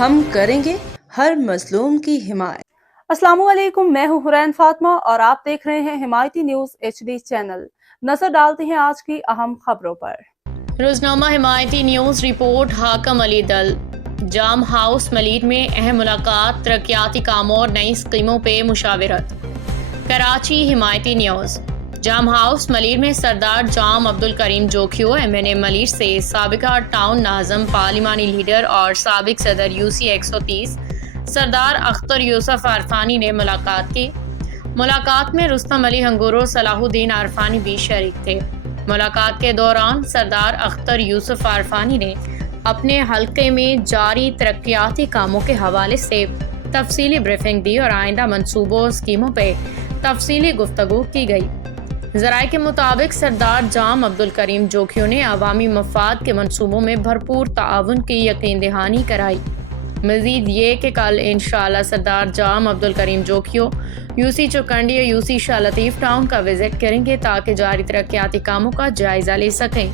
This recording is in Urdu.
ہم کریں گے ہر مظلوم کی حمایت۔ السلام علیکم، میں ہوں حرین فاطمہ اور آپ دیکھ رہے ہیں حمایتی نیوز HD چینل۔ نظر ڈالتے ہیں آج کی اہم خبروں پر۔ روزنامہ حمایتی نیوز رپورٹ۔ حاکم علی دل جام ہاؤس ملیر میں اہم ملاقات، ترقیاتی کاموں اور نئی اسکیموں پہ مشاورت۔ کراچی۔ حمایتی نیوز۔ جام ہاؤس ملیر میں سردار جام عبدالکریم جوکھیو MNA ملیر سے سابقہ ٹاؤن ناظم، پارلیمانی لیڈر اور سابق صدر UC 130 سردار اختر یوسف عرفانی نے ملاقات کی۔ ملاقات میں رستم علی ہنگور اور صلاح الدین عرفانی بھی شریک تھے۔ ملاقات کے دوران سردار اختر یوسف عرفانی نے اپنے حلقے میں جاری ترقیاتی کاموں کے حوالے سے تفصیلی بریفنگ دی اور آئندہ منصوبوں اور اسکیموں پہ تفصیلی گفتگو کی گئی۔ ذرائع کے مطابق سردار جام عبدالکریم جوکھیو نے عوامی مفاد کے منصوبوں میں بھرپور تعاون کی یقین دہانی کرائی۔ مزید یہ کہ کل انشاءاللہ سردار جام عبدالکریم جوکھیو UC چوکنڈی اور UC شاہ لطیف ٹاؤن کا وزٹ کریں گے تاکہ جاری ترقیاتی کاموں کا جائزہ لے سکیں۔